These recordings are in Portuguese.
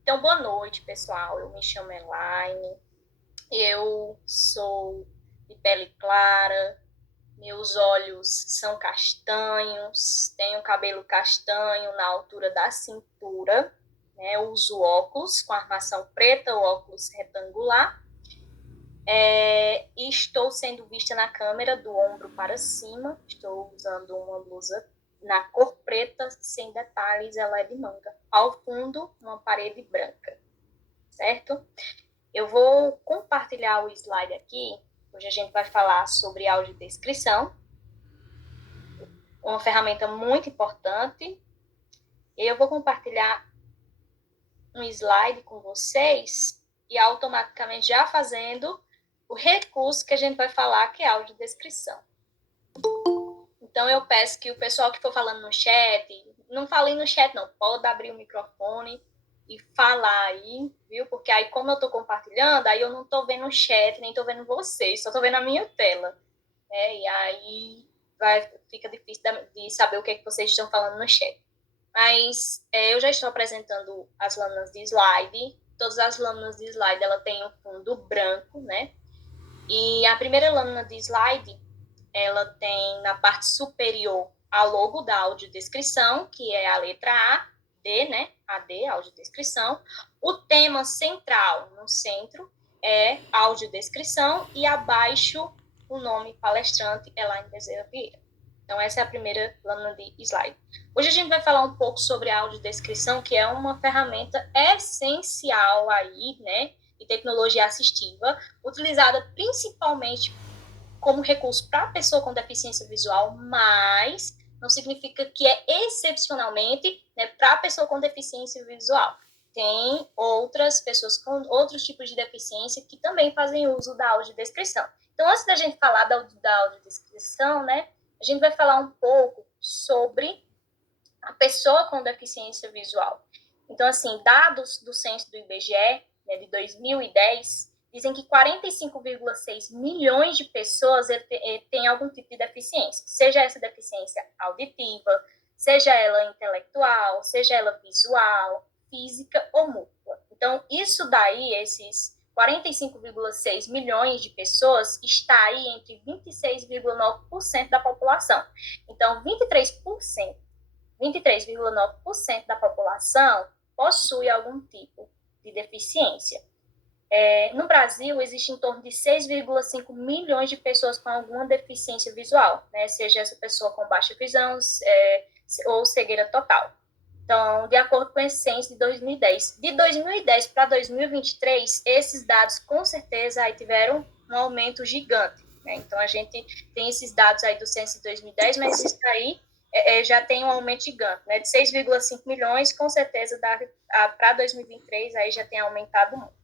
Então, boa noite, pessoal. Eu me chamo Elaine, eu sou de pele clara, meus olhos são castanhos, tenho cabelo castanho na altura da cintura, né? Eu uso óculos com armação preta, óculos retangular, e estou sendo vista na câmera do ombro para cima. Estou usando uma blusa na cor preta, sem detalhes, ela é de manga. Ao fundo, uma parede branca, certo? Eu vou compartilhar o slide aqui. Hoje a gente vai falar sobre audiodescrição, uma ferramenta muito importante. Eu vou compartilhar um slide com vocês e automaticamente já fazendo o recurso que a gente vai falar, que é a audiodescrição. Então, eu peço que o pessoal que for falando no chat, não falem no chat não, pode abrir o microfone e falar aí, viu? Porque aí, como eu estou compartilhando, aí eu não estou vendo o chat, nem estou vendo vocês, só estou vendo a minha tela. Né? E aí fica difícil de saber o que é que vocês estão falando no chat. Mas eu já estou apresentando as lâminas de slide. Todas as lâminas de slide, ela tem um fundo branco, né? E a primeira lâmina de slide, ela tem na parte superior a logo da audiodescrição, que é a letra A, D, né? A D, audiodescrição. O tema central no centro é audiodescrição e abaixo o nome palestrante, Elaine Bezerra Vieira. Então, essa é a primeira lâmina de slide. Hoje a gente vai falar um pouco sobre a audiodescrição, que é uma ferramenta essencial aí, né, de tecnologia assistiva, utilizada principalmente como recurso para a pessoa com deficiência visual, mas não significa que é excepcionalmente, né, para a pessoa com deficiência visual. Tem outras pessoas com outros tipos de deficiência que também fazem uso da audiodescrição. Então, antes da gente falar da audiodescrição, né, a gente vai falar um pouco sobre a pessoa com deficiência visual. Então, assim, dados do censo do IBGE, né, de 2010, dizem que 45,6 milhões de pessoas têm algum tipo de deficiência, seja essa deficiência auditiva, seja ela intelectual, seja ela visual, física ou múltipla. Então, isso daí, esses 45,6 milhões de pessoas, está aí entre 26,9% da população. Então, 23,9% da população possui algum tipo de deficiência. No Brasil, existe em torno de 6,5 milhões de pessoas com alguma deficiência visual, né? Seja essa pessoa com baixa visão ou cegueira total. Então, de acordo com esse censo de 2010. De 2010 para 2023, esses dados, com certeza, aí tiveram um aumento gigante. Né? Então, a gente tem esses dados aí do censo de 2010, mas isso aí já tem um aumento gigante. Né? De 6,5 milhões, com certeza, para 2023, aí já tem aumentado muito.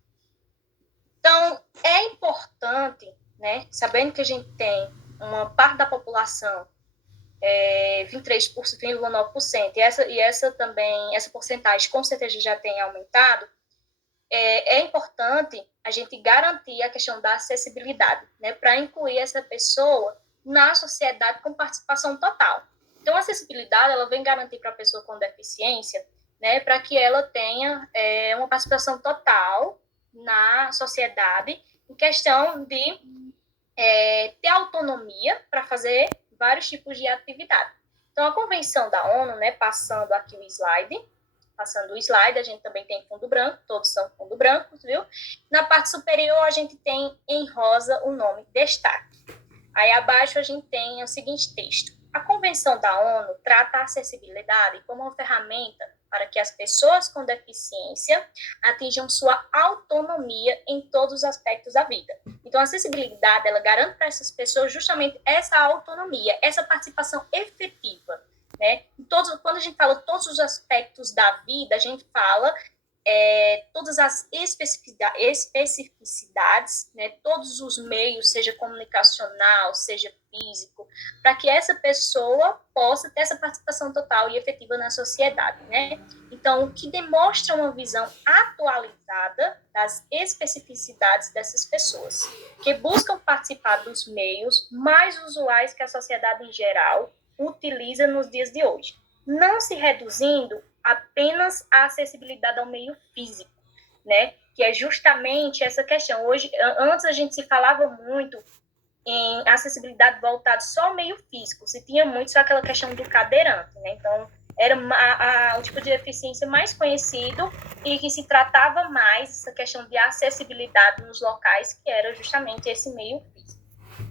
Então, é importante, né, sabendo que a gente tem uma parte da população, 23,9%, e essa também, essa porcentagem com certeza já tem aumentado, é importante a gente garantir a questão da acessibilidade, né, para incluir essa pessoa na sociedade com participação total. Então, a acessibilidade, ela vem garantir para a pessoa com deficiência, né, para que ela tenha uma participação total na sociedade, em questão de ter autonomia para fazer vários tipos de atividade. Então, a Convenção da ONU, né, passando o slide, a gente também tem fundo branco, todos são fundo branco, viu? Na parte superior, a gente tem em rosa o nome destaque. Aí abaixo a gente tem o seguinte texto: a Convenção da ONU trata a acessibilidade como uma ferramenta para que as pessoas com deficiência atinjam sua autonomia em todos os aspectos da vida. Então, a acessibilidade, ela garante para essas pessoas justamente essa autonomia, essa participação efetiva. Né? Quando a gente fala todos os aspectos da vida, a gente fala todas as especificidades, né, todos os meios, seja comunicacional, seja físico, para que essa pessoa possa ter essa participação total e efetiva na sociedade. Né? Então, o que demonstra uma visão atualizada das especificidades dessas pessoas, que buscam participar dos meios mais usuais que a sociedade em geral utiliza nos dias de hoje, não se reduzindo apenas a acessibilidade ao meio físico, né? Que é justamente essa questão. Hoje, antes a gente se falava muito em acessibilidade voltada só ao meio físico, se tinha muito só aquela questão do cadeirante, né? Então, era o tipo de deficiência mais conhecido e que se tratava mais essa questão de acessibilidade nos locais, que era justamente esse meio físico.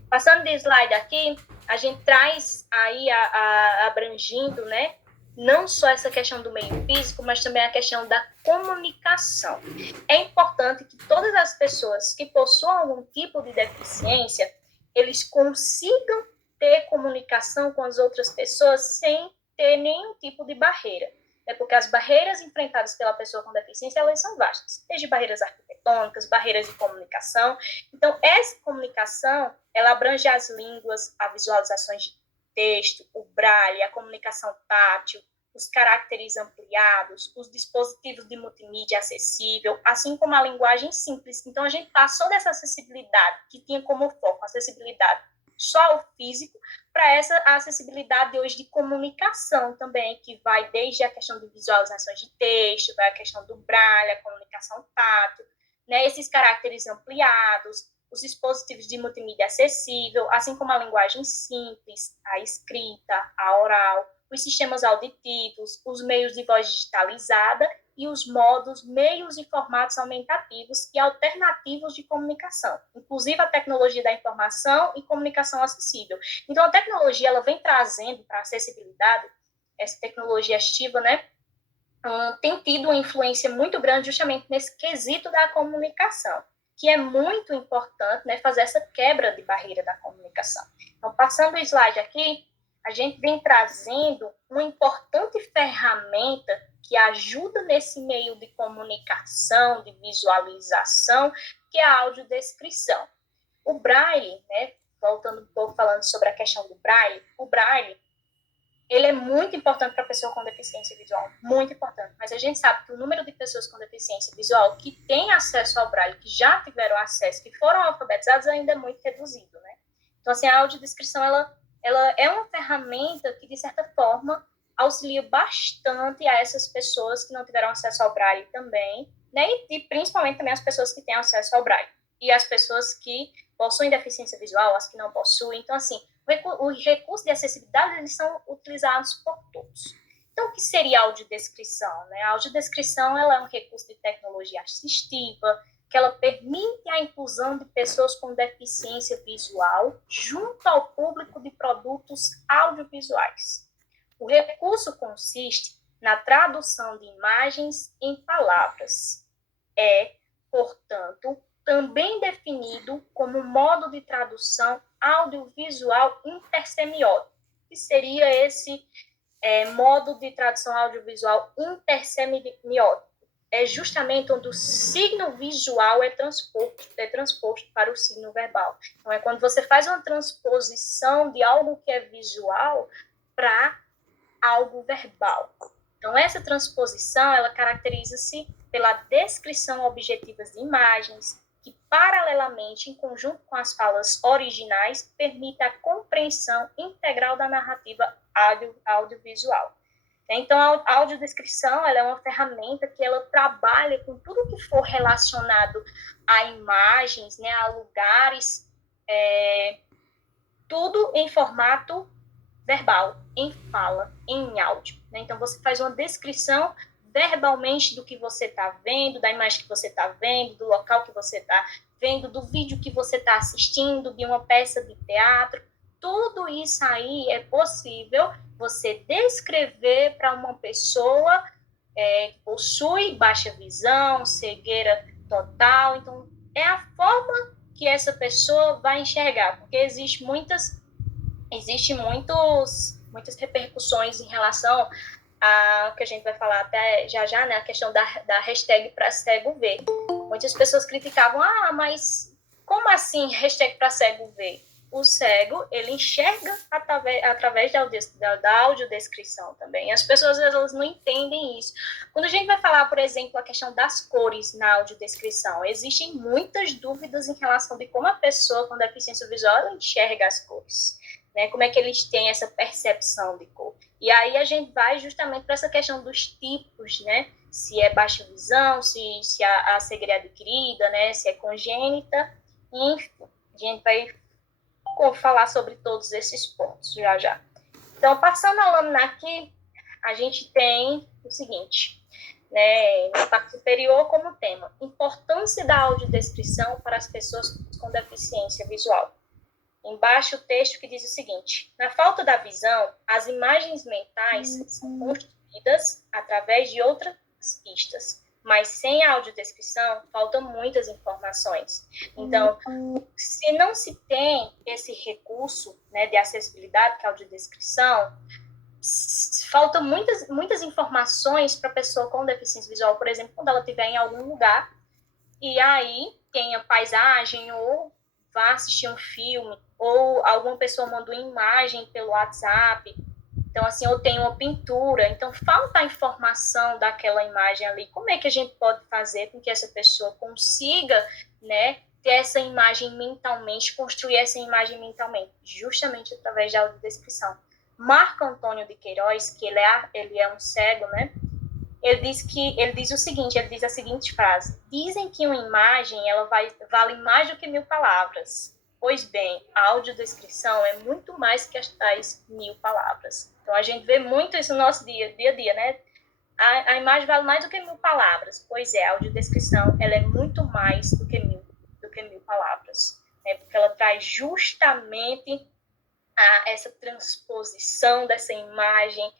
Passando de slide aqui, a gente traz aí abrangindo, né, não só essa questão do meio físico, mas também a questão da comunicação. É importante que todas as pessoas que possuam algum tipo de deficiência, eles consigam ter comunicação com as outras pessoas sem ter nenhum tipo de barreira. É porque as barreiras enfrentadas pela pessoa com deficiência, elas são vastas, desde barreiras arquitetônicas, barreiras de comunicação. Então, essa comunicação, ela abrange as línguas, as visualizações de texto, o braille, a comunicação tátil, os caracteres ampliados, os dispositivos de multimídia acessível, assim como a linguagem simples. Então, a gente passou dessa acessibilidade, que tinha como foco a acessibilidade só ao físico, para essa acessibilidade hoje de comunicação também, que vai desde a questão de visualizações de texto, vai a questão do braille, a comunicação tátil, né, esses caracteres ampliados, os dispositivos de multimídia acessível, assim como a linguagem simples, a escrita, a oral, os sistemas auditivos, os meios de voz digitalizada e os modos, meios e formatos aumentativos e alternativos de comunicação, inclusive a tecnologia da informação e comunicação acessível. Então, a tecnologia ela vem trazendo para a acessibilidade, essa tecnologia assistiva, né, tem tido uma influência muito grande justamente nesse quesito da comunicação, que é muito importante, né, fazer essa quebra de barreira da comunicação. Então, passando o slide aqui, a gente vem trazendo uma importante ferramenta que ajuda nesse meio de comunicação, de visualização, que é a audiodescrição. O Braille, né, voltando um pouco falando sobre a questão do Braille, o Braille, ele é muito importante para a pessoa com deficiência visual, muito importante. Mas a gente sabe que o número de pessoas com deficiência visual que têm acesso ao Braille, que já tiveram acesso, que foram alfabetizadas, ainda é muito reduzido, né? Então, assim, a audiodescrição, ela é uma ferramenta que, de certa forma, auxilia bastante a essas pessoas que não tiveram acesso ao Braille também, né? E principalmente também as pessoas que têm acesso ao Braille. E as pessoas que possuem deficiência visual, as que não possuem. Então, assim, os recursos de acessibilidade eles são utilizados por todos. Então, o que seria a audiodescrição? Né? A audiodescrição ela é um recurso de tecnologia assistiva que ela permite a inclusão de pessoas com deficiência visual junto ao público de produtos audiovisuais. O recurso consiste na tradução de imagens em palavras. É, portanto, também definido como modo de tradução audiovisual intersemiótico, que seria esse modo de tradução audiovisual intersemiótico. É justamente onde o signo visual é transposto para o signo verbal. Então, é quando você faz uma transposição de algo que é visual para algo verbal. Então, essa transposição, ela caracteriza-se pela descrição objetiva de imagens, que, paralelamente, em conjunto com as falas originais, permite a compreensão integral da narrativa audiovisual. Então, a audiodescrição ela é uma ferramenta que ela trabalha com tudo que for relacionado a imagens, né, a lugares, tudo em formato verbal, em fala, em áudio. Né? Então, você faz uma descrição verbalmente do que você está vendo, da imagem que você está vendo, do local que você está vendo, do vídeo que você está assistindo, de uma peça de teatro. Tudo isso aí é possível você descrever para uma pessoa que possui baixa visão, cegueira total. Então, é a forma que essa pessoa vai enxergar, porque existe muitas repercussões em relação a que a gente vai falar até já, né, a questão da hashtag para cego ver. Muitas pessoas criticavam, mas como assim hashtag para cego ver? O cego, ele enxerga através da audiodescrição também. As pessoas, elas não entendem isso. Quando a gente vai falar, por exemplo, a questão das cores na audiodescrição, existem muitas dúvidas em relação de como a pessoa com deficiência visual enxerga as cores. né? Como é que eles têm essa percepção de cor. E aí a gente vai justamente para essa questão dos tipos, né? Se é baixa visão, se a cegueira é adquirida, né? Se é congênita, enfim. A gente vai falar sobre todos esses pontos já. Então, passando a lâmina aqui, a gente tem o seguinte, né, na parte superior como tema, importância da audiodescrição para as pessoas com deficiência visual. Embaixo o texto que diz o seguinte: na falta da visão, as imagens mentais são construídas através de outras pistas, mas sem a audiodescrição, faltam muitas informações. Então, se não se tem esse recurso, né, de acessibilidade, que é a audiodescrição, faltam muitas informações para a pessoa com deficiência visual, por exemplo, quando ela estiver em algum lugar, e aí tenha paisagem, ou vá assistir um filme, ou alguma pessoa mandou imagem pelo WhatsApp, então, assim, ou tem uma pintura, então falta a informação daquela imagem ali. Como é que a gente pode fazer com que essa pessoa consiga, né, ter essa imagem mentalmente, construir essa imagem mentalmente? Justamente através da audiodescrição. Marco Antônio de Queiroz, que ele é um cego, né? Ele diz o seguinte, ele diz a seguinte frase: dizem que uma imagem ela vale mais do que 1000 palavras. Pois bem, a audiodescrição é muito mais que as tais 1000 palavras. Então, a gente vê muito isso no nosso dia a dia, né? A imagem vale mais do que 1000 palavras. Pois é, a audiodescrição ela é muito mais do que mil palavras. Né? Porque ela traz justamente essa transposição dessa imagem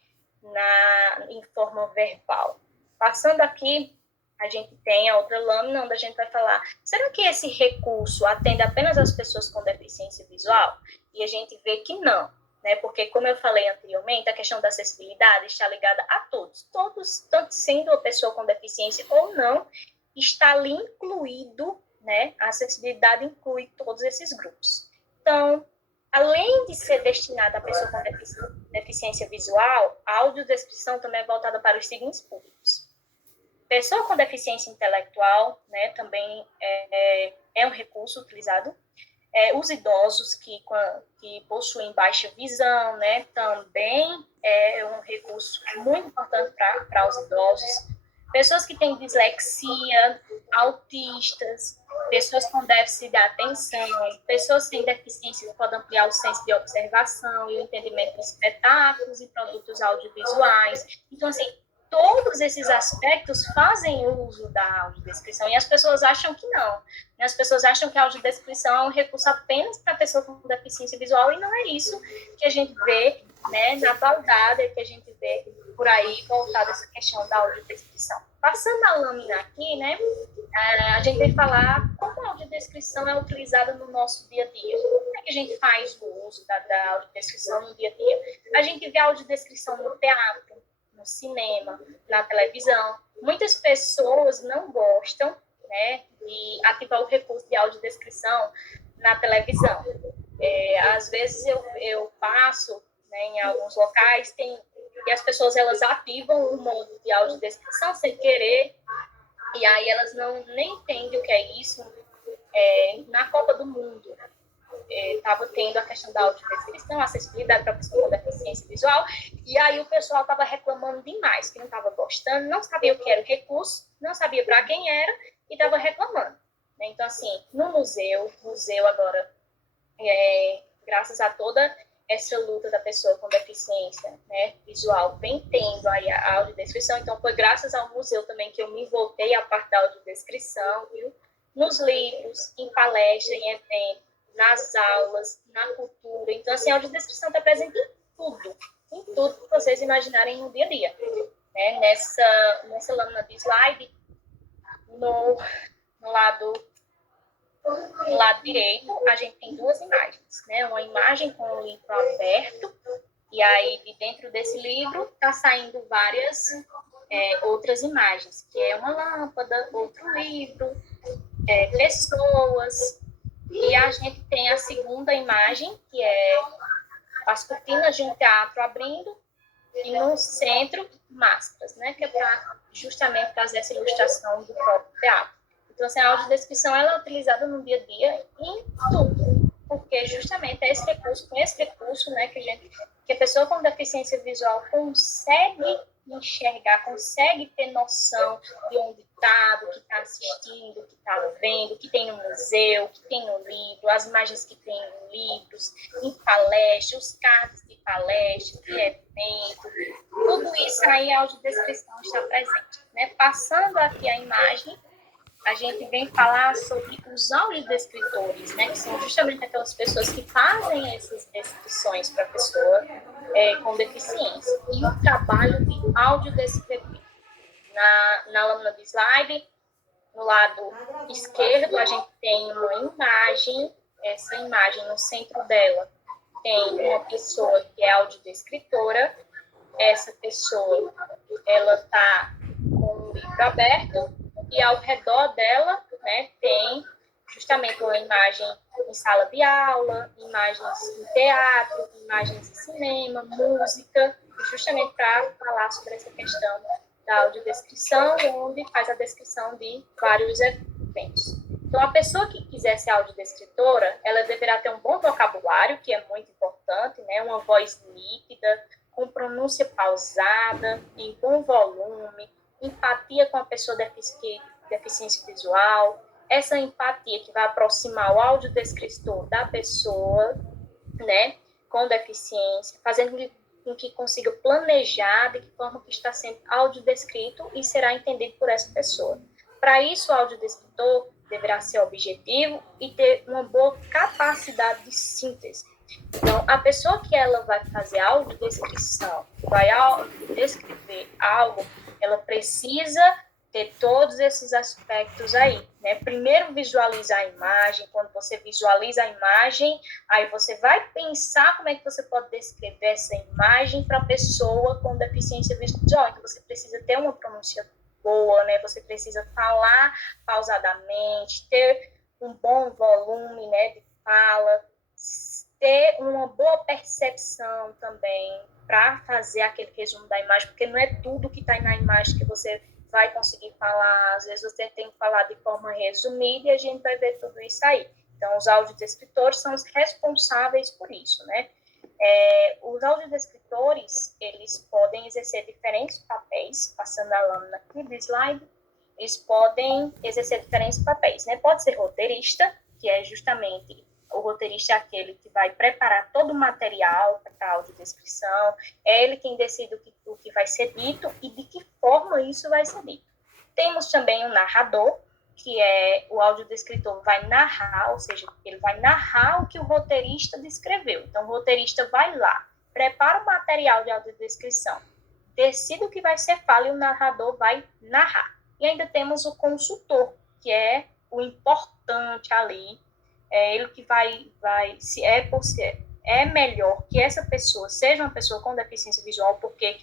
em forma verbal. Passando aqui, a gente tem a outra lâmina, onde a gente vai falar, será que esse recurso atende apenas as pessoas com deficiência visual? E a gente vê que não, né? Porque, como eu falei anteriormente, a questão da acessibilidade está ligada a todos, tanto sendo a pessoa com deficiência ou não, está ali incluído, né? A acessibilidade inclui todos esses grupos. Então, além de ser destinada a pessoa com deficiência visual, a audiodescrição também é voltada para os seguintes públicos. Pessoa com deficiência intelectual, né, também é um recurso utilizado. Os idosos que possuem baixa visão, né, também é um recurso muito importante para os idosos. Pessoas que têm dislexia, autistas, pessoas com déficit de atenção, pessoas que têm deficiência que podem ampliar o senso de observação e o entendimento de espetáculos e produtos audiovisuais. Então, assim, todos esses aspectos fazem uso da audiodescrição e as pessoas acham que não. As pessoas acham que a audiodescrição é um recurso apenas para a pessoa com deficiência visual e não é isso que a gente vê, né, na baldada, que a gente vê por aí voltada essa questão da audiodescrição. Passando a lâmina aqui, né, a gente vai falar como a audiodescrição é utilizada no nosso dia a dia. Como é que a gente faz o uso da audiodescrição no dia a dia? A gente vê a audiodescrição no teatro, no cinema, na televisão. Muitas pessoas não gostam, né, de ativar o recurso de audiodescrição na televisão. Às vezes eu passo, né, em alguns locais, e as pessoas elas ativam o modo de audiodescrição sem querer, e aí elas nem entendem o que é isso. Na Copa do Mundo, estava tendo a questão da audiodescrição, acessibilidade para pessoa com deficiência visual, e aí o pessoal estava reclamando demais, que não estava gostando, não sabia o que era o recurso, não sabia para quem era, e estava reclamando. Então, assim, no museu agora, graças a toda essa luta da pessoa com deficiência, né, visual, vem tendo aí a audiodescrição, então foi graças ao museu também que eu me voltei à parte da audiodescrição, viu? Nos livros, em palestra, em eventos, nas aulas, na cultura. Então, assim, a audiodescrição está presente em tudo que vocês imaginarem no dia a dia. Né? Nessa lâmina de slide, no lado direito, a gente tem duas imagens. Né? Uma imagem com o livro aberto, e aí, de dentro desse livro, está saindo várias outras imagens, que é uma lâmpada, outro livro, pessoas. E a gente tem a segunda imagem, que é as cortinas de um teatro abrindo, e no centro, máscaras, né? Que é para justamente fazer essa ilustração do próprio teatro. Então, assim, a audiodescrição ela é utilizada no dia a dia em tudo. porque justamente é esse recurso, com esse recurso, né, que a pessoa com deficiência visual consegue enxergar, consegue ter noção de onde está, do que está assistindo, do que está vendo, o que tem no museu, o que tem no livro, as imagens que tem em livros, em palestras, os cards de palestra, de evento, tudo isso aí a audiodescrição está presente, né? Passando aqui a imagem, a gente vem falar sobre os audiodescritores, né, que são justamente aquelas pessoas que fazem essas descrições para a pessoa com deficiência. E o trabalho de audiodescritor. Na lâmina do slide, no lado esquerdo, a gente tem uma imagem, essa imagem no centro dela tem uma pessoa que é audiodescritora, essa pessoa, ela está com o livro aberto, e ao redor dela, né, tem justamente uma imagem em sala de aula, imagens em teatro, imagens em cinema, música, justamente para falar sobre essa questão da audiodescrição, onde faz a descrição de vários eventos. Então, a pessoa que quiser ser audiodescritora, ela deverá ter um bom vocabulário, que é muito importante, né, uma voz nítida, com pronúncia pausada, em bom volume, empatia com a pessoa deficiência visual, essa empatia que vai aproximar o audiodescritor da pessoa, né, com deficiência, fazendo com que consiga planejar de que forma que está sendo audiodescrito e será entendido por essa pessoa. Para isso, o audiodescritor deverá ser objetivo e ter uma boa capacidade de síntese. Então, a pessoa que ela vai fazer audiodescrição, vai descrever algo, ela precisa ter todos esses aspectos aí, né? Primeiro visualizar a imagem, quando você visualiza a imagem, aí você vai pensar como é que você pode descrever essa imagem para a pessoa com deficiência visual, então você precisa ter uma pronúncia boa, né? Você precisa falar pausadamente, ter um bom volume, né, de fala, ter uma boa percepção também para fazer aquele resumo da imagem, porque não é tudo que está na imagem que você vai conseguir falar, às vezes você tem que falar de forma resumida e a gente vai ver tudo isso aí. Então, os audiodescritores são os responsáveis por isso, né? Os audiodescritores, eles podem exercer diferentes papéis, passando a lâmina aqui do slide, eles podem exercer diferentes papéis, né? Pode ser roteirista, que é justamente o roteirista é aquele que vai preparar todo o material para a audiodescrição, é ele quem decide o que vai ser dito e de que forma isso vai ser dito. Temos também o narrador, que é o audiodescritor vai narrar, ou seja, ele vai narrar o que o roteirista descreveu. Então, o roteirista vai lá, prepara o material de audiodescrição, decide o que vai ser fala e o narrador vai narrar. E ainda temos o consultor, que é o importante ali, é ele que vai se é melhor que essa pessoa seja uma pessoa com deficiência visual, porque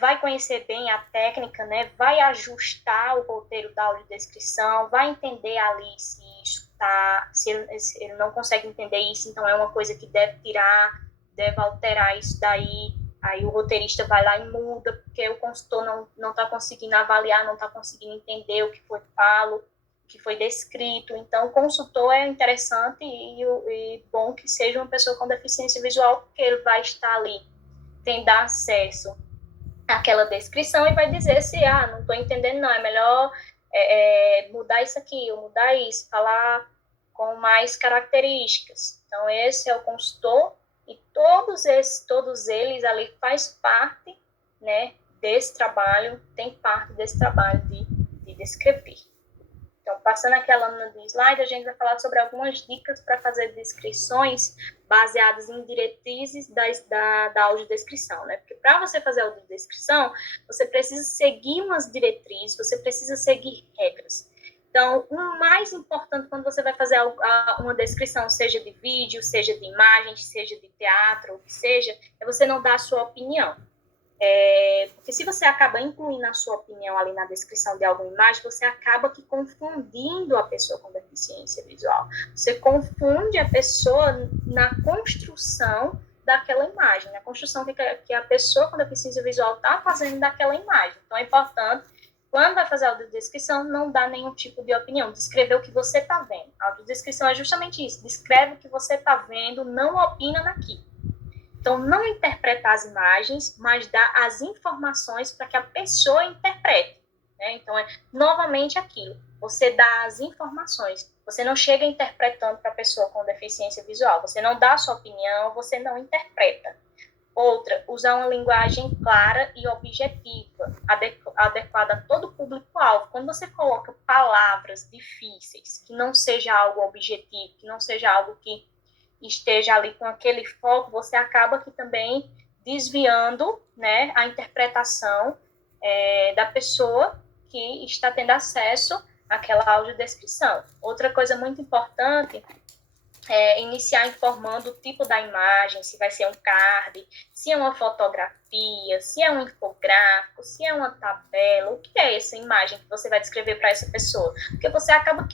vai conhecer bem a técnica, né? Vai ajustar o roteiro da audiodescrição, vai entender ali se isso tá, se ele não consegue entender isso, então é uma coisa que deve tirar, deve alterar isso daí. Aí o roteirista vai lá e muda, porque o consultor não está conseguindo avaliar, não está conseguindo entender o que foi falo, que foi descrito. Então, o consultor é interessante e bom que seja uma pessoa com deficiência visual, porque ele vai estar ali, tem dar acesso àquela descrição e vai dizer se, não estou entendendo não, é melhor mudar isso aqui, ou mudar isso, falar com mais características. Então, esse é o consultor e todos eles ali faz parte, né, desse trabalho, tem parte desse trabalho de descrever. Então, passando aqui a lâmina do slide, a gente vai falar sobre algumas dicas para fazer descrições baseadas em diretrizes da audiodescrição, né? Porque para você fazer a audiodescrição, você precisa seguir umas diretrizes, você precisa seguir regras. Então, o mais importante quando você vai fazer uma descrição, seja de vídeo, seja de imagem, seja de teatro, o que seja, é você não dar a sua opinião. Porque se você acaba incluindo a sua opinião ali na descrição de alguma imagem, você acaba que confundindo a pessoa com deficiência visual. Você confunde a pessoa na construção daquela imagem, na construção que a pessoa com deficiência visual está fazendo daquela imagem. Então, é importante, quando vai fazer a audiodescrição, não dá nenhum tipo de opinião, descrever o que você está vendo. A audiodescrição é justamente isso, descreve o que você está vendo, não opina naquilo. Então, não interpretar as imagens, mas dar as informações para que a pessoa interprete. Né? Então, é novamente aquilo, você dá as informações, você não chega interpretando para a pessoa com deficiência visual, você não dá a sua opinião, você não interpreta. Outra, usar uma linguagem clara e objetiva, adequada a todo o público-alvo. Quando você coloca palavras difíceis, que não seja algo objetivo, que não seja algo que esteja ali com aquele foco, você acaba aqui também desviando, né, a interpretação da pessoa que está tendo acesso àquela audiodescrição. Outra coisa muito importante iniciar informando o tipo da imagem, se vai ser um card, se é uma fotografia, se é um infográfico, se é uma tabela, o que é essa imagem que você vai descrever para essa pessoa? Porque você acaba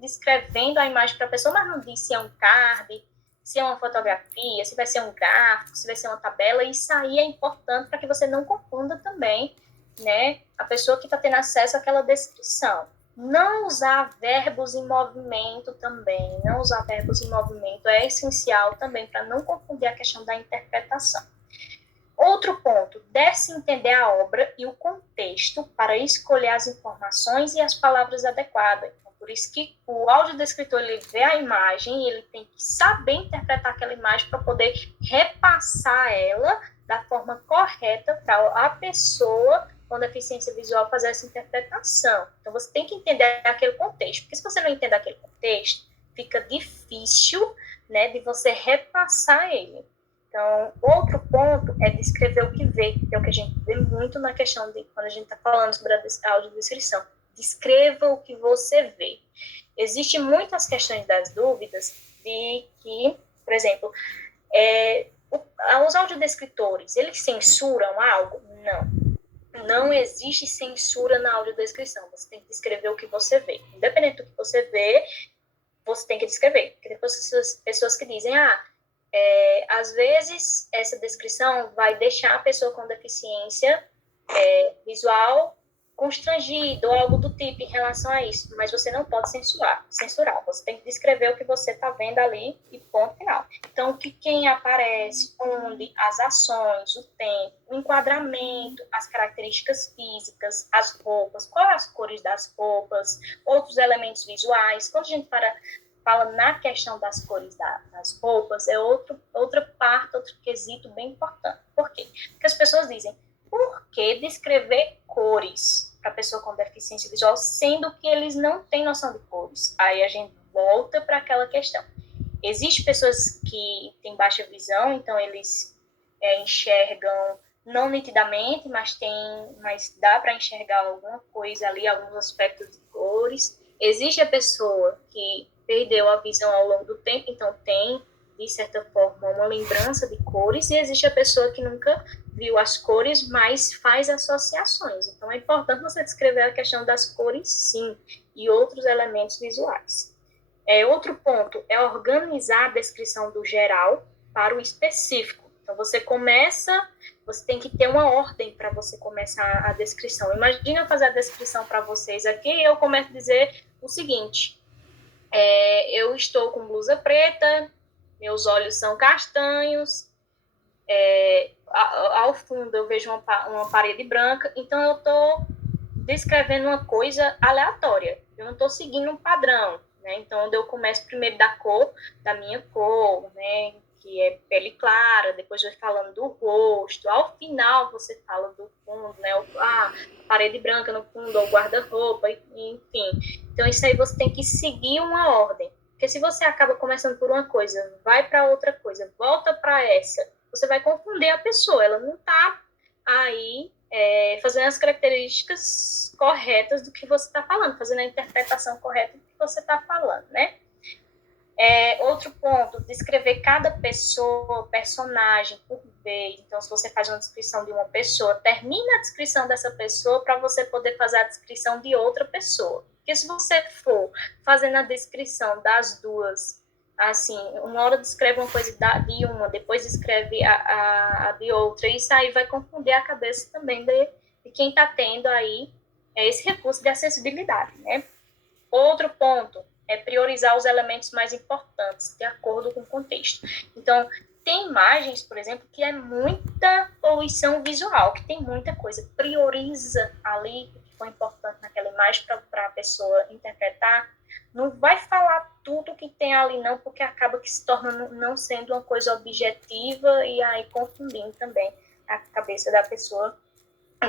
descrevendo a imagem para a pessoa, mas não diz se é um card, se é uma fotografia, se vai ser um gráfico, se vai ser uma tabela, e isso aí é importante para que você não confunda também, né, a pessoa que está tendo acesso àquela descrição. Não usar verbos em movimento também, não usar verbos em movimento é essencial também para não confundir a questão da interpretação. Outro ponto, deve-se entender a obra e o contexto para escolher as informações e as palavras adequadas. Então, por isso que o audiodescritor, ele vê a imagem e ele tem que saber interpretar aquela imagem para poder repassar ela da forma correta para a pessoa com deficiência visual fazer essa interpretação. Então, você tem que entender aquele contexto, porque se você não entender aquele contexto, fica difícil, né, de você repassar ele. Então, outro ponto é descrever o que vê, que é o que a gente vê muito na questão de quando a gente está falando sobre a audiodescrição. Descreva o que você vê. Existem muitas questões das dúvidas de que, por exemplo, os audiodescritores, eles censuram algo? Não. Não existe censura na audiodescrição. Você tem que descrever o que você vê. Independente do que você vê, você tem que descrever. Porque depois as pessoas que dizem, às vezes essa descrição vai deixar a pessoa com deficiência visual constrangido ou algo do tipo em relação a isso, mas você não pode censurar, você tem que descrever o que você está vendo ali e ponto final. Então, quem aparece, onde, as ações, o tempo, o enquadramento, as características físicas, as roupas, quais as cores das roupas, outros elementos visuais. Quando a gente fala na questão das cores das roupas, é outra parte, outro quesito bem importante. Por quê? Porque as pessoas dizem, por que descrever cores para pessoa com deficiência visual, sendo que eles não têm noção de cores? Aí a gente volta para aquela questão. Existem pessoas que têm baixa visão, então eles enxergam não nitidamente, mas dá para enxergar alguma coisa ali, alguns aspectos de cores. Existe a pessoa que perdeu a visão ao longo do tempo, então tem, de certa forma, uma lembrança de cores, e existe a pessoa que nunca viu as cores, mas faz associações. Então, é importante você descrever a questão das cores, sim, e outros elementos visuais. Outro ponto é organizar a descrição do geral para o específico. Então, você tem que ter uma ordem para você começar a descrição. Imagina eu fazer a descrição para vocês aqui, e eu começo a dizer o seguinte, eu estou com blusa preta, meus olhos são castanhos, ao fundo eu vejo uma parede branca, então eu estou descrevendo uma coisa aleatória, eu não estou seguindo um padrão, né? Então eu começo primeiro da minha cor, né? Que é pele clara, depois vai falando do rosto, ao final você fala do fundo, né? A parede branca no fundo, ou guarda-roupa, enfim. Então isso aí você tem que seguir uma ordem, porque se você acaba começando por uma coisa, vai para outra coisa, volta para essa, você vai confundir a pessoa, ela não está aí fazendo as características corretas do que você está falando, fazendo a interpretação correta do que você está falando, né? Outro ponto, descrever cada pessoa, personagem por vez. Então, se você faz uma descrição de uma pessoa, termina a descrição dessa pessoa para você poder fazer a descrição de outra pessoa. Porque se você for fazendo a descrição das duas, assim, uma hora descreve uma coisa de uma, depois descreve a de outra, e isso aí vai confundir a cabeça também de quem está tendo aí É esse recurso de acessibilidade, né? Outro ponto é priorizar os elementos mais importantes, de acordo com o contexto. Então, tem imagens, por exemplo, que é muita poluição visual, que tem muita coisa. Prioriza ali o que foi importante naquela imagem para a pessoa interpretar. Não vai falar tudo que tem ali, não, porque acaba que se torna não sendo uma coisa objetiva e aí confundindo também a cabeça da pessoa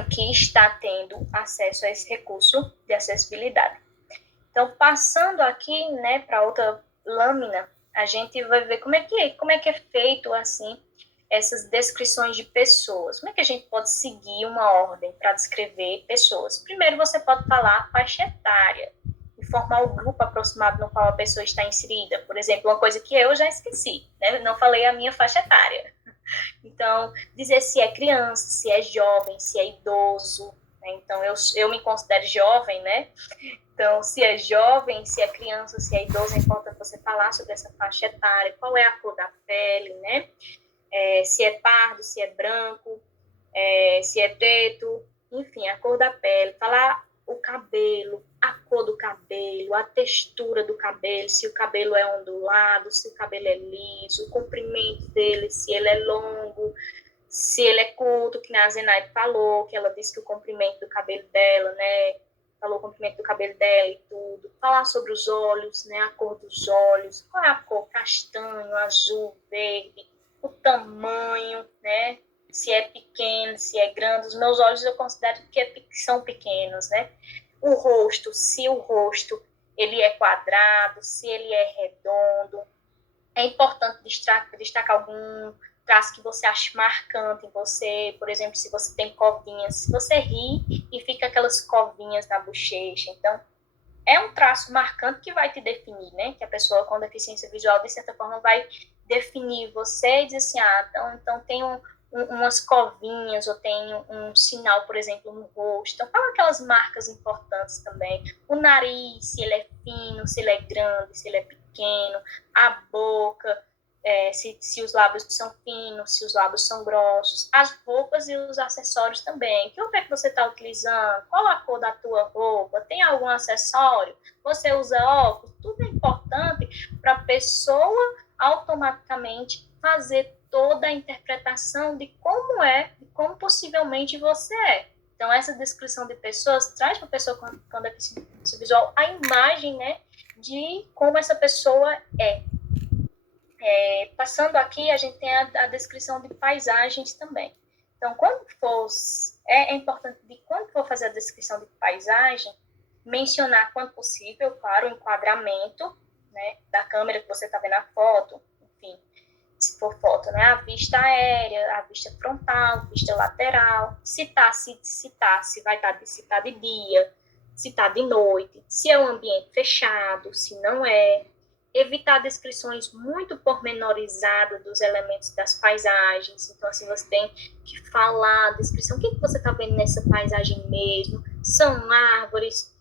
que está tendo acesso a esse recurso de acessibilidade. Então, passando aqui, né, para outra lâmina, a gente vai ver como é que é feito, assim, essas descrições de pessoas. Como é que a gente pode seguir uma ordem para descrever pessoas? Primeiro, você pode falar a faixa etária, informar o grupo aproximado no qual a pessoa está inserida. Por exemplo, uma coisa que eu já esqueci, né? Não falei a minha faixa etária. Então, dizer se é criança, se é jovem, se é idoso. Né? Então, eu me considero jovem, né? Então, se é jovem, se é criança, se é idoso, é importante você falar sobre essa faixa etária, qual é a cor da pele, né? Se é pardo, se é branco, se é preto, enfim, a cor da pele. Falar o cabelo, a cor do cabelo, a textura do cabelo, se o cabelo é ondulado, se o cabelo é liso, o comprimento dele, se ele é longo, se ele é curto, que a Zenaide falou, que ela disse que o comprimento do cabelo dela, né, falou o comprimento do cabelo dela e tudo. Falar sobre os olhos, né, a cor dos olhos, qual é a cor, castanho, azul, verde, o tamanho, né, se é pequeno, se é grande. Os meus olhos eu considero que são pequenos, né. O rosto, se o rosto ele é quadrado, se ele é redondo. É importante destacar algum traço que você acha marcante em você, por exemplo, se você tem covinhas, se você ri e fica aquelas covinhas na bochecha, então é um traço marcante que vai te definir, né? Que a pessoa com deficiência visual, de certa forma, vai definir você e dizer assim, então tem umas covinhas, ou tem um sinal, por exemplo, no rosto. Então, fala aquelas marcas importantes também. O nariz, se ele é fino, se ele é grande, se ele é pequeno. A boca, se os lábios são finos, se os lábios são grossos. As roupas e os acessórios também. Que roupa é que você está utilizando? Qual a cor da tua roupa? Tem algum acessório? Você usa óculos? Tudo é importante para a pessoa automaticamente fazer toda a interpretação de como possivelmente você é. Então, essa descrição de pessoas traz para a pessoa com deficiência visual a imagem, né, de como essa pessoa é. Passando aqui, a gente tem a descrição de paisagens também. Então, é importante, quando for fazer a descrição de paisagem, mencionar, quando possível, claro, o enquadramento, né, da câmera que você está vendo a foto, enfim, se for foto, né, a vista aérea, a vista frontal, a vista lateral, se vai estar, se está de dia, se está de noite, se é um ambiente fechado, se não é. Evitar descrições muito pormenorizadas dos elementos das paisagens. Então, assim, você tem que falar a descrição. O que você está vendo nessa paisagem mesmo? São árvores.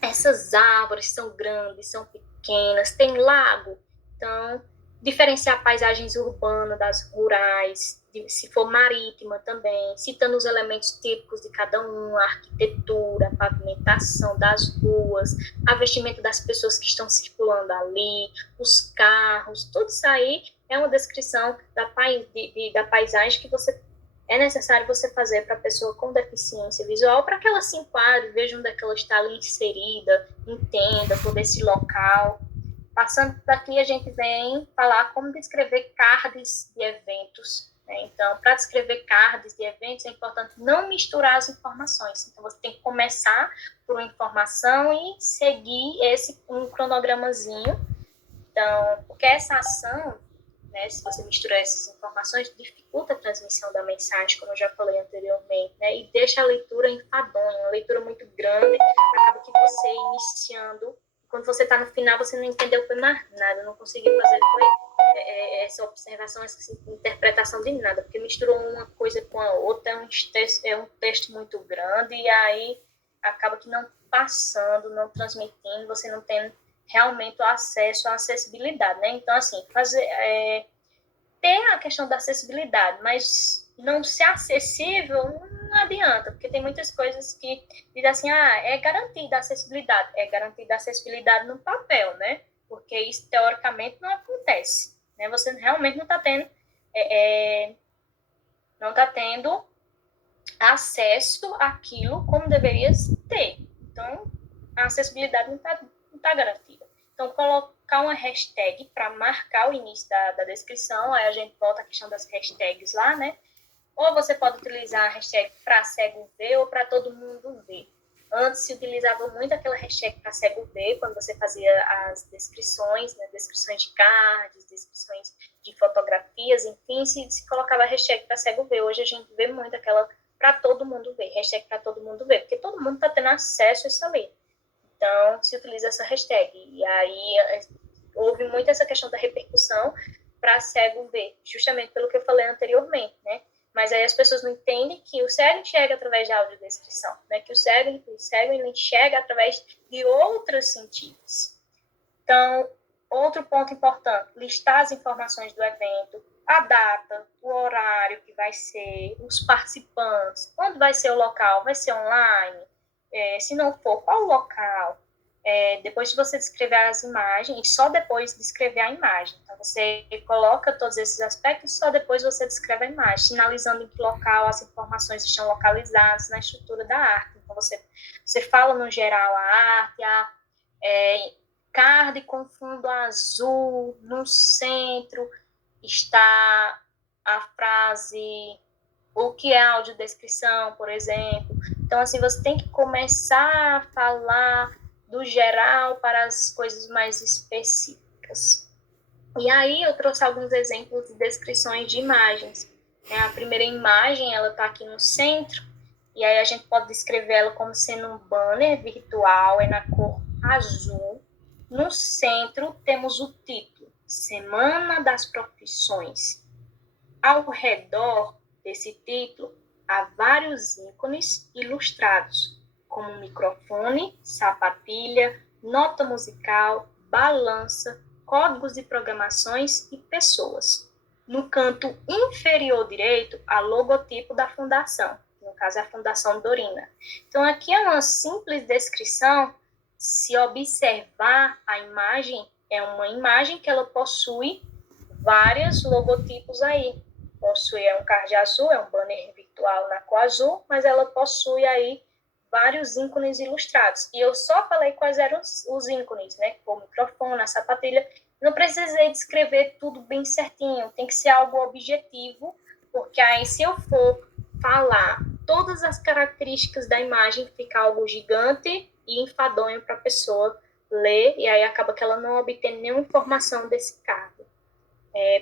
Essas árvores são grandes, são pequenas. Tem lago. Então, diferenciar paisagens urbanas das rurais, se for marítima também, citando os elementos típicos de cada um, a arquitetura, a pavimentação das ruas, a vestimenta das pessoas que estão circulando ali, os carros, tudo isso aí é uma descrição da paisagem que é necessário você fazer para a pessoa com deficiência visual, para que ela se enquadre, veja onde é que ela está ali inserida, entenda todo esse local. Passando daqui, a gente vem falar como descrever cards de eventos. Né? Então, para descrever cards de eventos, é importante não misturar as informações. Então, você tem que começar por uma informação e seguir um cronogramazinho. Então, porque essa ação, né, se você misturar essas informações, dificulta a transmissão da mensagem, como eu já falei anteriormente, né, e deixa a leitura enfadonha, uma leitura muito grande, acaba que você iniciando, quando você está no final, você não entendeu mais nada, não conseguiu fazer essa observação, essa interpretação de nada, porque misturou uma coisa com a outra, é um texto muito grande, e aí acaba que não passando, não transmitindo, você não tem realmente o acesso à acessibilidade, né? Então, assim, ter a questão da acessibilidade, mas não ser acessível, não adianta, porque tem muitas coisas que dizem assim, é garantida a acessibilidade. É garantida a acessibilidade no papel, né? Porque isso, teoricamente, não acontece. Né? Você realmente não está tendo, não está tendo acesso àquilo como deveria ter. Então, a acessibilidade não tá garantida. Então, colocar uma hashtag para marcar o início da descrição, aí a gente volta a questão das hashtags lá, né? Ou você pode utilizar a hashtag para cego ver ou para todo mundo ver. Antes se utilizava muito aquela hashtag para cego ver, quando você fazia as descrições, né, descrições de cards, descrições de fotografias, enfim, se colocava a hashtag para cego ver. Hoje a gente vê muito aquela para todo mundo ver, hashtag para todo mundo ver, porque todo mundo está tendo acesso a isso ali. Então, se utiliza essa hashtag. E aí houve muito essa questão da repercussão para cego ver, justamente pelo que eu falei anteriormente, né? Mas aí as pessoas não entendem que o cego enxerga através de audiodescrição, né? Que o cego ele enxerga através de outros sentidos. Então, outro ponto importante, listar as informações do evento, a data, o horário que vai ser, os participantes, onde vai ser o local, vai ser online, se não for, qual o local, depois de você descrever as imagens, e só depois descrever a imagem. Então, você coloca todos esses aspectos, só depois você descreve a imagem, sinalizando em que local as informações estão localizadas na estrutura da arte. Então, você fala no geral a arte, card com fundo azul, no centro está a frase o que é audiodescrição, por exemplo. Então, assim, você tem que começar a falar do geral para as coisas mais específicas. E aí eu trouxe alguns exemplos de descrições de imagens. A primeira imagem, ela está aqui no centro, e aí a gente pode descrever ela como sendo um banner virtual, é na cor azul. No centro temos o título, Semana das Profissões. Ao redor desse título, há vários ícones ilustrados, como microfone, sapatilha, nota musical, balança, códigos de programações e pessoas. No canto inferior direito, há logotipo da fundação, no caso é a Fundação Dorina. Então, aqui é uma simples descrição. Se observar a imagem, é uma imagem que ela possui vários logotipos aí. Possui um card azul, é um banner virtual na cor azul, mas ela possui aí vários ícones ilustrados. E eu só falei quais eram os ícones, né? O microfone, a sapatilha. Não precisei descrever tudo bem certinho, tem que ser algo objetivo, porque aí se eu for falar todas as características da imagem, fica algo gigante e enfadonho para a pessoa ler, e aí acaba que ela não obtém nenhuma informação desse card.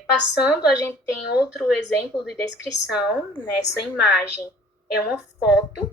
Passando, a gente tem outro exemplo de descrição nessa imagem. É uma foto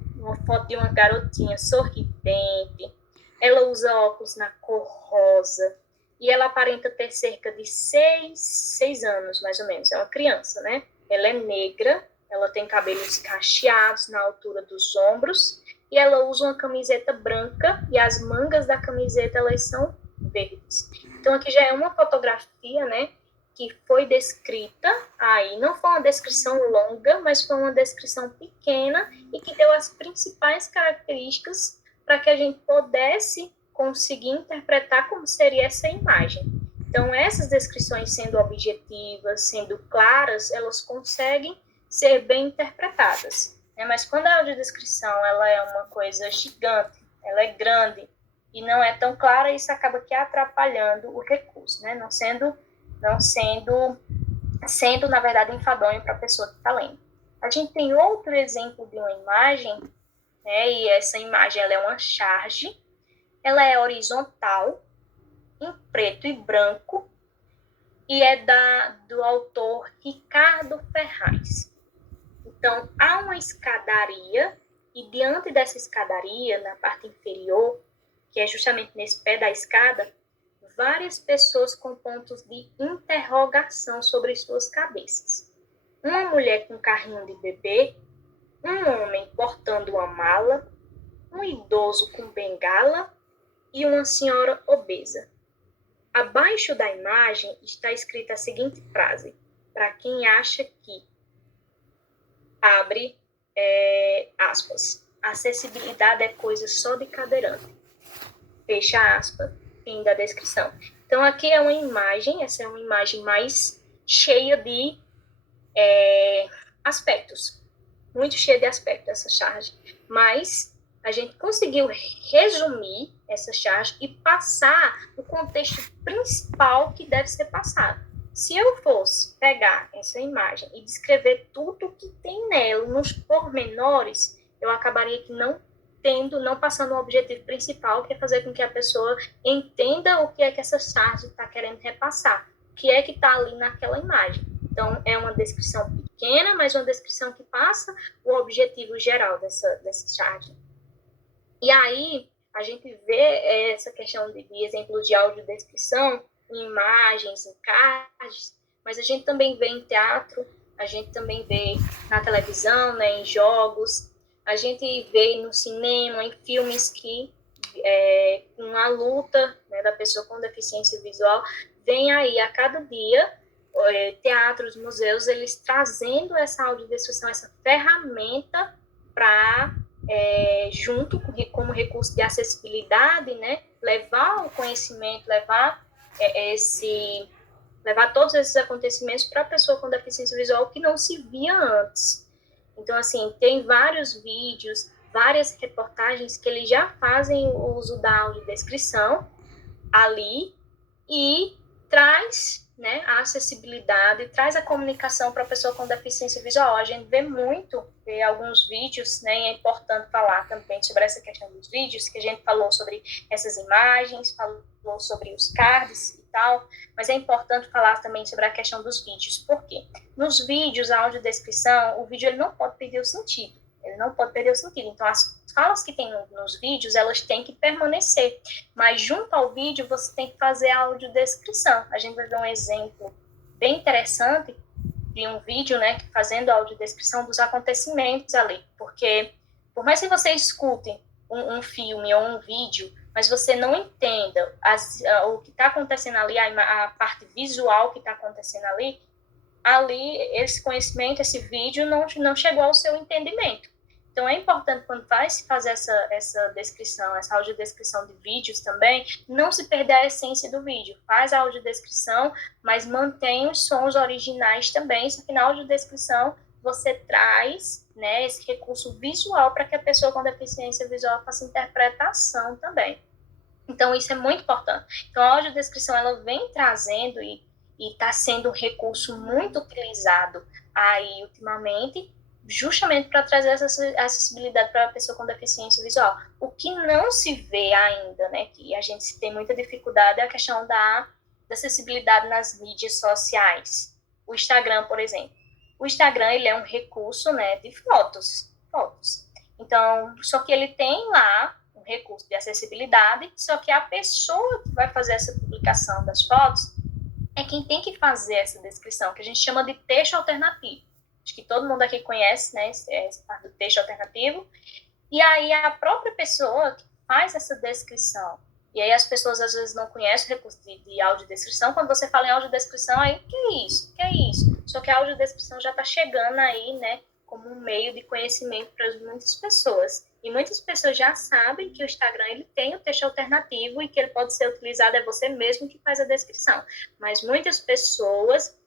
de uma garotinha sorridente. Ela usa óculos na cor rosa e ela aparenta ter cerca de 6 anos, mais ou menos. É uma criança, né? Ela é negra, ela tem cabelos cacheados na altura dos ombros e ela usa uma camiseta branca e as mangas da camiseta elas são verdes. Então aqui já é uma fotografia, né? Que foi descrita aí, não foi uma descrição longa, mas foi uma descrição pequena e que deu as principais características para que a gente pudesse conseguir interpretar como seria essa imagem. Então, essas descrições sendo objetivas, sendo claras, elas conseguem ser bem interpretadas. Né? Mas quando a audiodescrição ela é uma coisa gigante, ela é grande e não é tão clara, isso acaba que atrapalhando o recurso, né? não sendo, na verdade, enfadonho para a pessoa que está lendo. A gente tem outro exemplo de uma imagem, né, e essa imagem ela é uma charge, ela é horizontal, em preto e branco, e é do autor Ricardo Ferraz. Então, há uma escadaria, e diante dessa escadaria, na parte inferior, que é justamente nesse pé da escada, várias pessoas com pontos de interrogação sobre suas cabeças. Uma mulher com carrinho de bebê, um homem portando uma mala, um idoso com bengala e uma senhora obesa. Abaixo da imagem está escrita a seguinte frase: para quem acha que. abre aspas. Acessibilidade é coisa só de cadeirante. Fecha aspas. Fim da descrição. Então, aqui é uma imagem, essa é uma imagem mais cheia de aspectos. Muito cheia de aspectos, essa charge. Mas a gente conseguiu resumir essa charge e passar o contexto principal que deve ser passado. Se eu fosse pegar essa imagem e descrever tudo o que tem nela, nos pormenores, eu acabaria aqui não passando o objetivo principal, que é fazer com que a pessoa entenda o que é que essa charge está querendo repassar, o que é que está ali naquela imagem. Então, é uma descrição pequena, mas uma descrição que passa o objetivo geral dessa charge. E aí, a gente vê essa questão de exemplos de audiodescrição em imagens, em cards, mas a gente também vê em teatro, a gente também vê na televisão, né, em jogos, a gente vê no cinema, em filmes que com a luta, né, da pessoa com deficiência visual, vem aí a cada dia teatros, museus, eles trazendo essa audiodescrição, essa ferramenta para, junto como recurso de acessibilidade, né, levar o conhecimento, levar todos esses acontecimentos para a pessoa com deficiência visual que não se via antes. Então, assim, tem vários vídeos, várias reportagens que eles já fazem o uso da audiodescrição ali e traz, né, a acessibilidade, traz a comunicação para a pessoa com deficiência visual. A gente vê alguns vídeos, né, e é importante falar também sobre essa questão dos vídeos, que a gente falou sobre essas imagens, falou sobre os cards e tal, mas é importante falar também sobre a questão dos vídeos. Por quê? Nos vídeos, a audiodescrição, o vídeo ele não pode perder o sentido. Ele não pode perder o sentido. Então, as falas que tem nos vídeos, elas têm que permanecer. Mas, junto ao vídeo, você tem que fazer a audiodescrição. A gente vai ver um exemplo bem interessante de um vídeo, né, fazendo a audiodescrição dos acontecimentos ali. Porque, por mais que você escute um filme ou um vídeo, mas você não entenda o que está acontecendo ali, a parte visual que está acontecendo ali, esse conhecimento, esse vídeo não chegou ao seu entendimento. Então, é importante, quando vai se fazer essa descrição, essa audiodescrição de vídeos também, não se perder a essência do vídeo. Faz a audiodescrição, mas mantém os sons originais também, só que na audiodescrição você traz, né, esse recurso visual para que a pessoa com deficiência visual faça interpretação também. Então, isso é muito importante. Então, a audiodescrição, ela vem trazendo e está sendo um recurso muito utilizado aí ultimamente, justamente para trazer essa acessibilidade para a pessoa com deficiência visual. O que não se vê ainda, né, que a gente tem muita dificuldade, é a questão da acessibilidade nas mídias sociais. O Instagram, por exemplo. O Instagram, ele é um recurso, né, de fotos. Então, só que ele tem lá um recurso de acessibilidade, só que a pessoa que vai fazer essa publicação das fotos é quem tem que fazer essa descrição, que a gente chama de texto alternativo. Acho que todo mundo aqui conhece, né, esse parte do texto alternativo. E aí a própria pessoa que faz essa descrição, e aí as pessoas às vezes não conhecem o recurso de audiodescrição. Quando você fala em audiodescrição, aí, que é isso? Que é isso? Só que a audiodescrição já está chegando aí, né, como um meio de conhecimento para muitas pessoas. E muitas pessoas já sabem que o Instagram ele tem o texto alternativo e que ele pode ser utilizado, é você mesmo que faz a descrição. Mas muitas pessoas,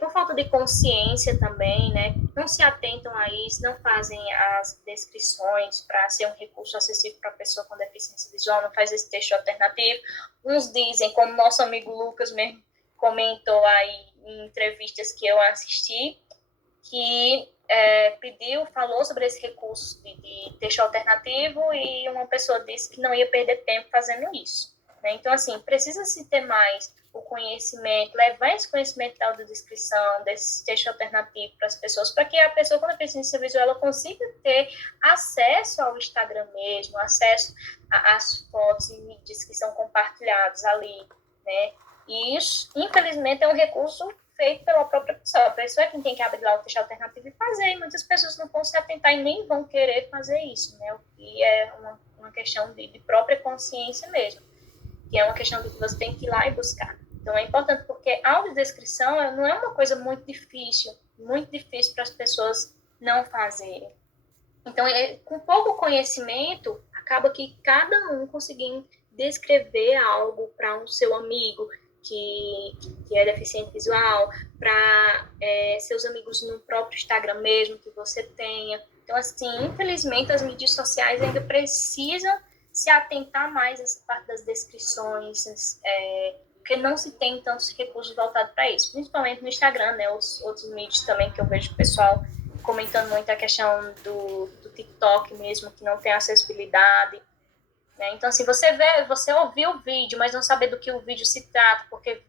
por falta de consciência também, né, não se atentam a isso, não fazem as descrições para ser um recurso acessível para a pessoa com deficiência visual, não faz esse texto alternativo. Uns dizem, como nosso amigo Lucas mesmo comentou aí em entrevistas que eu assisti, que falou sobre esse recurso de texto alternativo e uma pessoa disse que não ia perder tempo fazendo isso. Né? Então, assim, precisa-se ter mais o conhecimento, levar esse conhecimento da audiodescrição, desse texto alternativo para as pessoas, para que a pessoa com deficiência visual ela consiga ter acesso ao Instagram mesmo, acesso às fotos e mídias que são compartilhadas ali, né? E isso, infelizmente, é um recurso feito pela própria pessoa. A pessoa é quem tem que abrir lá o texto alternativo e fazer, e muitas pessoas não vão se atentar e nem vão querer fazer isso, né? O que é uma questão de própria consciência mesmo, que é uma questão de que você tem que ir lá e buscar. Então, é importante porque a audiodescrição não é uma coisa muito difícil para as pessoas não fazerem. Então, com pouco conhecimento, acaba que cada um conseguindo descrever algo para um seu amigo que é deficiente visual, para seus amigos no próprio Instagram mesmo que você tenha. Então, assim, infelizmente, as mídias sociais ainda precisam se atentar mais a essa parte das descrições, porque não se tem tantos recursos voltados para isso, principalmente no Instagram, né? Os outros mídias também que eu vejo o pessoal comentando muito a questão do TikTok mesmo, que não tem acessibilidade, né? Então, assim, você ouvir o vídeo, mas não saber do que o vídeo se trata, porque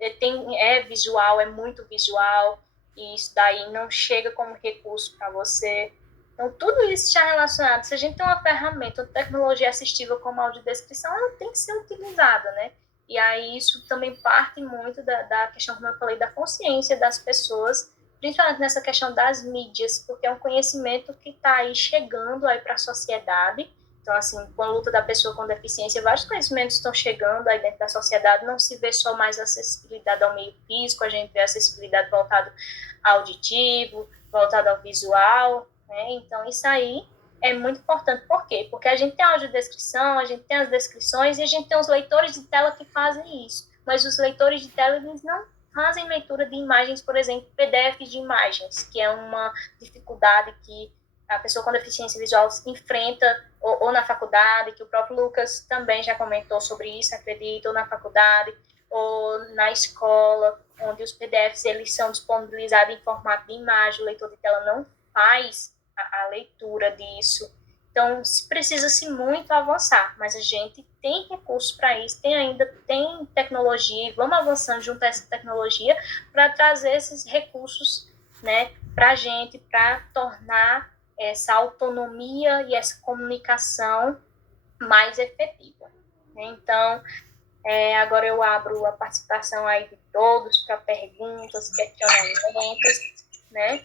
é visual, é muito visual, e isso daí não chega como recurso para você. Então, tudo isso está relacionado. Se a gente tem uma ferramenta, uma tecnologia assistível como a audiodescrição, ela tem que ser utilizada, né? E aí isso também parte muito da questão, como eu falei, da consciência das pessoas, principalmente nessa questão das mídias, porque é um conhecimento que está aí chegando aí para a sociedade. Então, assim, com a luta da pessoa com deficiência, vários conhecimentos estão chegando aí dentro da sociedade, não se vê só mais acessibilidade ao meio físico, a gente vê acessibilidade voltada ao auditivo, voltada ao visual, né? Então, isso aí é muito importante. Por quê? Porque a gente tem a audiodescrição, a gente tem as descrições e a gente tem os leitores de tela que fazem isso. Mas os leitores de tela, eles não fazem leitura de imagens, por exemplo, PDFs de imagens, que é uma dificuldade que a pessoa com deficiência visual enfrenta ou na faculdade, que o próprio Lucas também já comentou sobre isso, acredito, ou na faculdade, ou na escola, onde os PDFs eles são disponibilizados em formato de imagem, o leitor de tela não faz a leitura disso. Então, precisa-se muito avançar, mas a gente tem recursos para isso, tem tecnologia, e vamos avançando junto a essa tecnologia para trazer esses recursos, né, para a gente, para tornar essa autonomia e essa comunicação mais efetiva. Então, agora eu abro a participação aí de todos para perguntas, questionamentos, né?